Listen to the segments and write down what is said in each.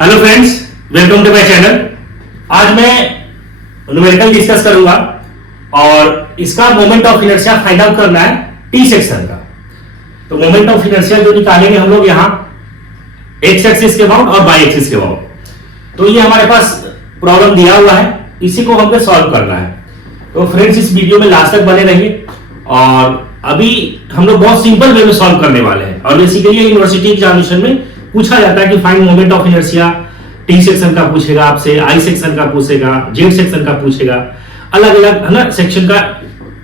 Hello friends, welcome to my channel. आज मैं numerical discuss करूंगा और इसका moment of inertia find out करना है टी सेक्शन का। तो मोमेंट ऑफ इनर्शिया जो निकालेंगे हम लोग यहां एक्स एक्सिस के अबाउट और वाई एक्सिस के अबाउट। तो ये हमारे पास प्रॉब्लम दिया हुआ है, इसी को हमको सॉल्व करना है। तो फ्रेंड्स इस वीडियो में लास्ट तक बने रहिए और अभी हम लोग बहुत सिंपल वे में सॉल्व करने वाले हैं। और बेसिकली यूनिवर्सिटी एग्जामिनेशन में पूछा जाता है कि find moment of inertia, T section का पूछेगा आपसे, आई सेक्शन का पूछेगा, जेड सेक्शन का पूछेगा, अलग अलग है ना सेक्शन का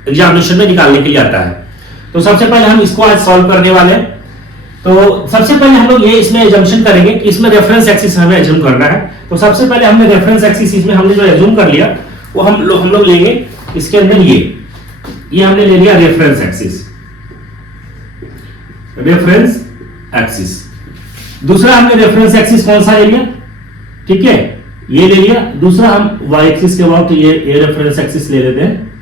एग्जामिनेशन में निकालने के लिए आता है। तो सबसे पहले हम इसको आज सॉल्व करने वाले हैं। तो सबसे पहले हम लोग ये इसमें एजम्पशन करेंगे कि इसमें रेफरेंस एक्सिस हमें एज्यूम करना है। तो सबसे पहले हमने रेफरेंस एक्सिस इसमें हमने जो एज्यूम कर लिया वो हम लोग लेंगे इसके अंदर ये हमने ले लिया रेफरेंस एक्सिस। रेफरेंस एक्सिस दूसरा हमने रेफरेंस एक्सिस कौन सा ले लिया, ठीक है, ये ले लिया। दूसरा हम वाई एक्सिस के अबाउट ये रेफरेंस एक्सिस ले लेते हैं।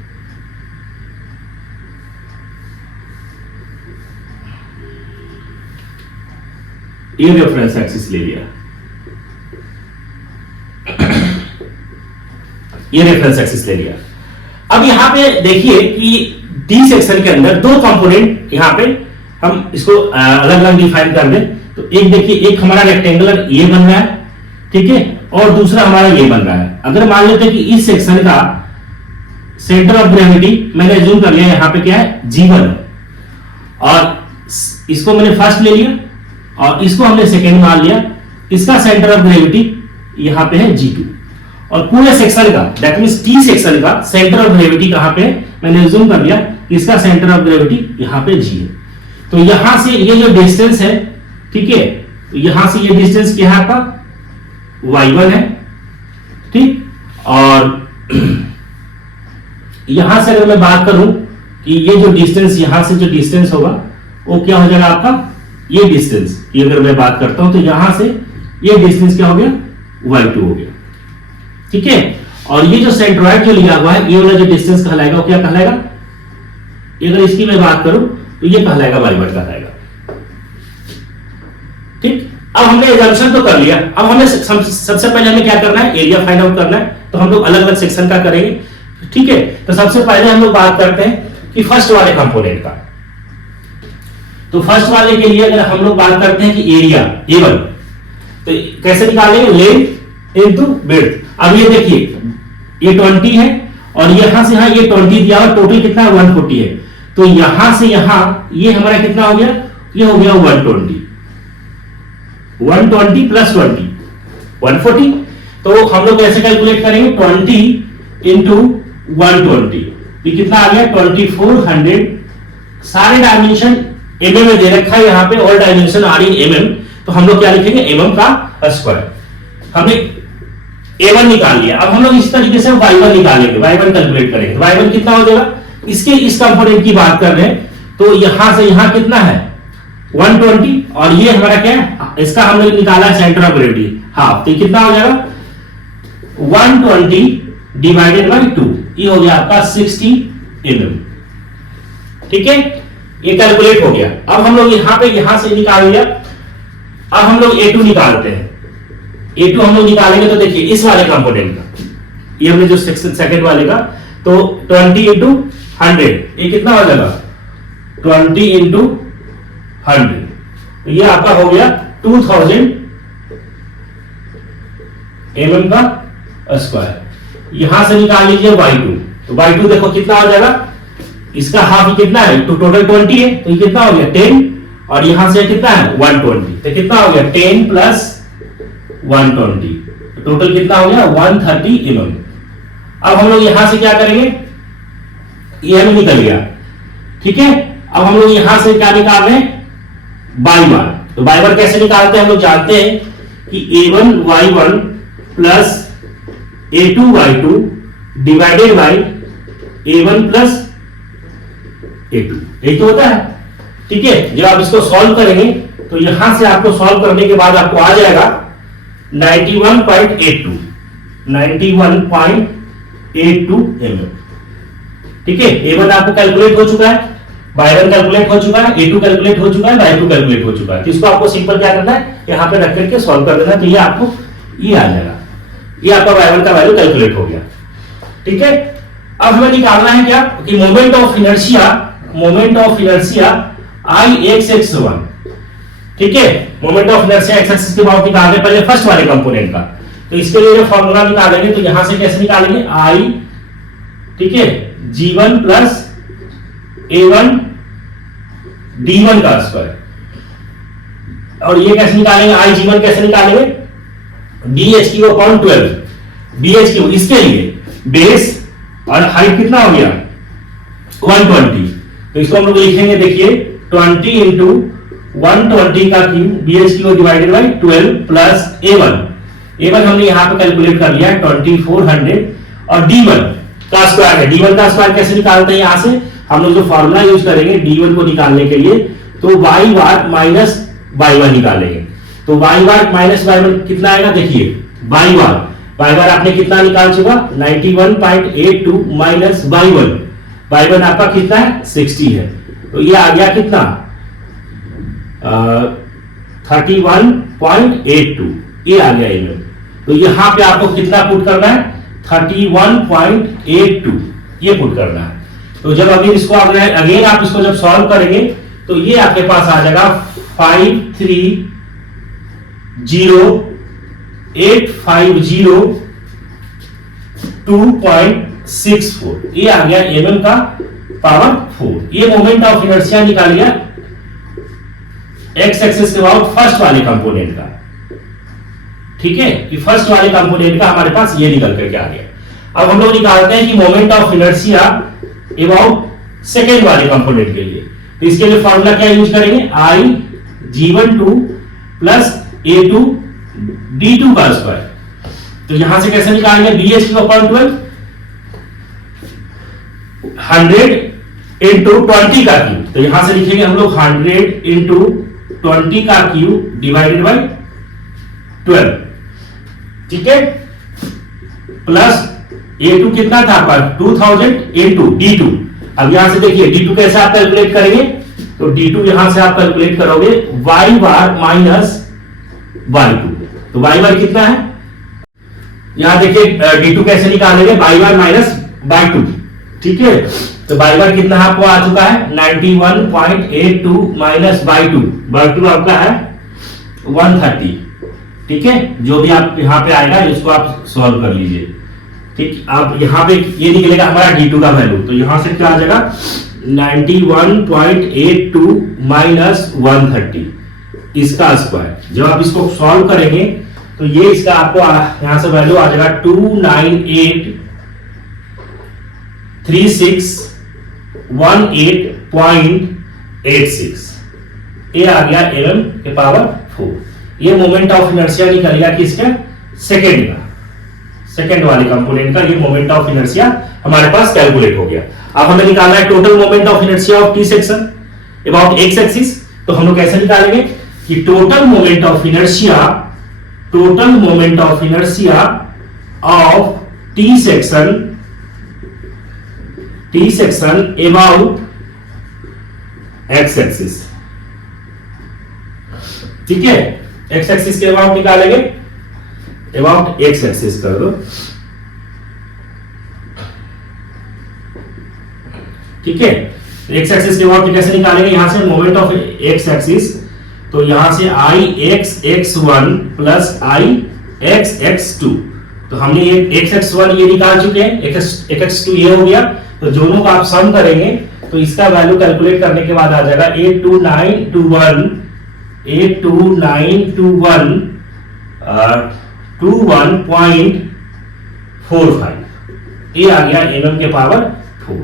ये रेफरेंस एक्सिस ले लिया, ये रेफरेंस एक्सिस ले लिया। अब यहां पे देखिए कि डी सेक्शन के अंदर दो कंपोनेंट यहां पे हम इसको अलग अलग डिफाइन कर दें। तो एक देखिए, एक हमारा रेक्टेंगुलर ये बन रहा है, ठीक है, और दूसरा हमारा ये बन रहा है। अगर मान लेते हैं कि इस सेक्शन का सेंटर ऑफ ग्रेविटी मैंने एज्यूम कर लिया यहां पे क्या है G1 और इसको मैंने फर्स्ट ले लिया और इसको हमने सेकेंड मान लिया। इसका सेंटर ऑफ ग्रेविटी यहां पे है G2 और पूरे सेक्शन का दैट मींस टी सेक्शन का सेंटर ऑफ ग्रेविटी कहां पे है, मैंने एज्यूम कर लिया इसका सेंटर ऑफ ग्रेविटी यहां पे G है। तो यहां से ये जो डिस्टेंस है, ठीक है, तो यहां से ये डिस्टेंस क्या है आपका y1 है, ठीक। और यहां से अगर मैं बात करूं कि ये जो डिस्टेंस यहां से जो डिस्टेंस होगा वो क्या हो जाएगा आपका ये डिस्टेंस की अगर मैं बात करता हूं तो यहां से ये डिस्टेंस क्या हो गया y2 हो गया, ठीक है। और ये जो सेंट्रोइड जो लिया हुआ है ये वाला जो डिस्टेंस कहलाएगा वो क्या कहलाएगा, अगर इसकी मैं बात करूं तो ये कहलाएगा y1 कहलाएगा, ठीक। अब हमने एजम्पशन तो कर लिया, अब हमें सबसे पहले हमें क्या करना है, एरिया फाइंड आउट करना है। तो हम लोग अलग अलग सेक्शन का करेंगे, ठीक है। तो सबसे पहले हम लोग बात करते हैं कि फर्स्ट वाले कंपोनेंट का। तो फर्स्ट वाले के लिए अगर हम लोग बात करते हैं कि एरिया A1 तो कैसे निकालेंगे, लेंथ इनटू विड्थ। अब ये देखिए ये 20 है और यहां से यहां ये 20 दिया और टोटल कितना है 140 है। तो यहां से यहां ये हमारा कितना हो गया, ये हो गया 120 प्लस 20 140। तो हम लोग ऐसे कैलकुलेट करेंगे 20 इंटू 120 ये कितना आ गया 2400। सारे डायमेंशन mm में दे रखा है यहाँ पे, all dimension are in mm। तो हम लोग क्या लिखेंगे mm का स्क्वायर। हमने a1 निकाल लिया। अब हम लोग इस तरीके से y1 निकालेंगे, y1 कैलकुलेट करेंगे। y1 कितना हो जाएगा, इसके इस कंपोनेंट की बात कर रहे हैं तो यहां से यहां कितना है 120 और ये हमारा क्या है, इसका हमने निकाला सेंटर ऑफ ग्रेविटी हाफ। तो कितना हो जाएगा 120 डिवाइडेड बाय 2, ये हो गया आपका 60 mm, ठीक है। ये कैलकुलेट हो गया। अब हम लोग यहां से निकाल लिया। अब हम लोग A2 निकालते हैं। A2 हम लोग निकालेंगे तो देखिए इस वाले कंपोनेंट का, ये हमने जो सेकंड वाले का, तो 20 इंटू 100 ये कितना हो जाएगा 20 इंटू 100, तो ये आपका हो गया 2000 mm का स्क्वायर। यहां से निकाल लीजिए y2, तो y2 देखो कितना हो जाएगा, इसका हाफ कितना है, तो टोटल 20 है तो ये कितना हो गया 10 और यहां से कितना है 120, तो कितना हो गया 10 प्लस 120, टोटल कितना हो गया 130 mm। अब हम लोग यहां से क्या करेंगे, ये हमें निकल गया, ठीक है। अब हम लोग यहां से क्या निकाल रहे हैं y1। तो y1 कैसे निकालते हैं हम लोग जानते हैं कि a1 y1 plus a2 y2 divided by a1 plus a2, यही तो होता है, ठीक है। जब आप इसको सॉल्व करेंगे तो यहां से आपको सॉल्व करने के बाद आपको आ जाएगा 91.82 mm, ठीक है। a1 आपको कैलकुलेट हो चुका है, y1 कैलकुलेट हो चुका है, a2 कैलकुलेट हो चुका है, y2 कैलकुलेट हो चुका है। तो इसको आपको सिंपल क्या करना है, यहाँ पे रख करके सॉल्व कर देना। तो ये आपको ये आ जाएगा, ये आपका y1 का वैल्यू कैलकुलेट हो गया। ठीक है, अब हमें निकालना है क्या कि moment of inertia I x(x)(1), ठीक है, moment of inertia x axis के बाउंड निकालने पहले फर्स्ट वाले कंपोनेंट का। तो इसके लिए जो फॉर्मूला निकालेंगे तो यहां से कैसे निकालेंगे, I, ठीक है, g1 प्लस a1 d1 का स्क्वायर, और ये कैसे निकालेंगे, I g1 कैसे निकालेंगे, bh³ अपॉन 12, bh³ इसके लिए बेस और हाइट कितना हो गया 120, तो इसको हम लोग लिखेंगे, देखिए 20 इंटू 120 का cube bh³ divided by 12 plus a1 हमने यहां पे कैलकुलेट कर लिया 2400, और d1 का स्क्वायर है। d1 का स्क्वायर कैसे निकालते हैं, यहां से हम लोग जो फॉर्मूला यूज करेंगे d1 को निकालने के लिए, तो y बार माइनस y1 निकालेंगे। तो y बार माइनस y1 कितना आएगा, देखिए y बार आपने कितना निकाल चुका 91.82 माइनस y1 आपका कितना है 60 है, तो ये आ गया कितना 31.82, ये आ गया इनमें। तो यहां पे आपको कितना पुट करना है 31.82, ये पुट करना है। तो जब अभी इसको अगेन आप इसको जब सॉल्व करेंगे तो ये आपके पास आ जाएगा 530,850.2.64, ये आ गया mm का पावर 4। ये मोमेंट ऑफ इनर्शिया निकाल लिया एक्स एक्सिस के अबाउट फर्स्ट वाले कंपोनेंट का। ठीक है, कि फर्स्ट वाले कंपोनेंट का हमारे पास ये निकल करके आ गया। अब हम लोग निकालते हैं कि moment of inertia about second वाले कंपोनेंट के लिए। तो इसके लिए फॉर्मूला क्या यूज करेंगे, I g12 plus a2 d2 का स्क्वायर। तो यहां से कैसे निकालेंगे, bh³ अपॉन 12 100 इंटू 20 का क्यूब, तो यहां से लिखेंगे हम लोग 100 इंटू 20 का क्यूब डिवाइडेड बाई 12, ठीक है, प्लस a2 कितना था आपका 2000 इंटू d2। अब यहां से देखिए d2 कैसे आप कैलकुलेट करेंगे, तो d2 यहां से आप कैलकुलेट करोगे y बार माइनस y2, तो y बार कितना है, यहां देखिए d2 कैसे निकालेंगे, y बार माइनस y2, ठीक है। तो y बार कितना आपको आ चुका है 91.82 माइनस y2 आपका है 130, ठीक है। जो भी आप यहां पे आएगा इसको आप सॉल्व कर लीजिए, ठीक। अब यहां पे ये निकलेगा हमारा d2 का वैल्यू, तो यहां से क्या आ जाएगा 91.82 माइनस 130 इसका स्क्वायर। जब आप इसको सॉल्व करेंगे तो ये इसका आपको यहां से वैल्यू आ जाएगा 2983618.86, ये आ गया mm के पावर 4। ये मोमेंट ऑफ इनर्शिया निकल गया किसका, सेकेंड वाले कंपोनेंट का। ये मोमेंट ऑफ इनर्शिया हमारे पास कैलकुलेट हो गया। अब हमें निकालना है total moment of inertia of T section about x axis. तो हम लोग कैसे निकालेंगे कि total moment of inertia of T section about x axis, ठीक है। एक्स एक्सिस के अबाउट निकालेंगे, अबाउट एक्स एक्सिस कर दो, ठीक है। एक्स एक्सिस के अबाउट कैसे निकालेंगे, यहां से मोमेंट ऑफ एक्स एक्सिस, तो यहां से I x(x)(1) plus I x(x)(2), तो हमने ये x(x)(1) ये निकाल चुके हैं, x(x)(2) ये हो गया। तो दोनों का आप सम करेंगे तो इसका वैल्यू कैलकुलेट करने के बाद आ जाएगा 82921 ये आ गया mm के पावर 4।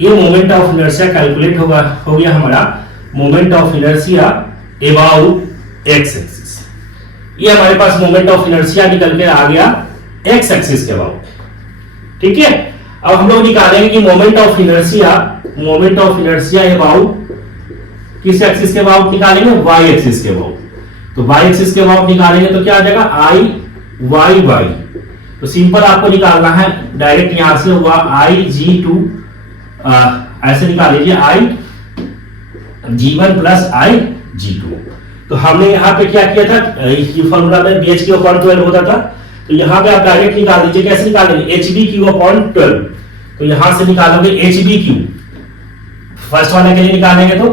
ये मोमेंट ऑफ इनर्शिया कैलकुलेट हो गया हमारा moment of inertia about x axis. ये हमारे पास मोमेंट ऑफ इनर्शिया निकल के आ गया एक्स एक्सिस के अबाउट, ठीक है। अब हम लोग निकालेंगे कि मोमेंट ऑफ इनर्शिया अबाउट किस एक्सिस के अबाउट निकालेंगे, वाई एक्सिस के अबाउट। तो वाई एक्सिस के अबाउट निकालेंगे तो क्या आ जाएगा I y। तो सिंपल आपको निकालना है डायरेक्ट यहां से हुआ I g2, ऐसे निकाल लीजिए I g1 plus I g2। तो हमने यहाँ पे क्या किया था, ये फॉर्मूला में bh क्यू अपॉन 12 होता था, तो यहाँ पे आप डायरेक्ट निकाल दीजिए। कैसे निकालेंगे, एच बी क्यू अपॉन 12, तो यहां से निकालोगे एच बी क्यू, फर्स्ट वाले के लिए निकालेंगे तो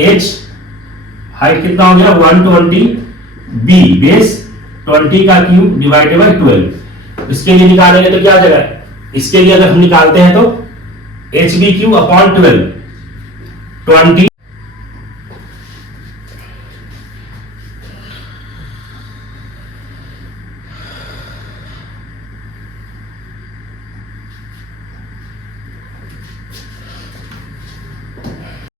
h हाइट कितना हो गया 120, b बेस 20 का क्यूब डिवाइडेड बाय 12, इसके लिए निकालेंगे तो क्या आ जाएगा, इसके लिए अगर हम निकालते हैं तो एच बी क्यू अपॉन 12 20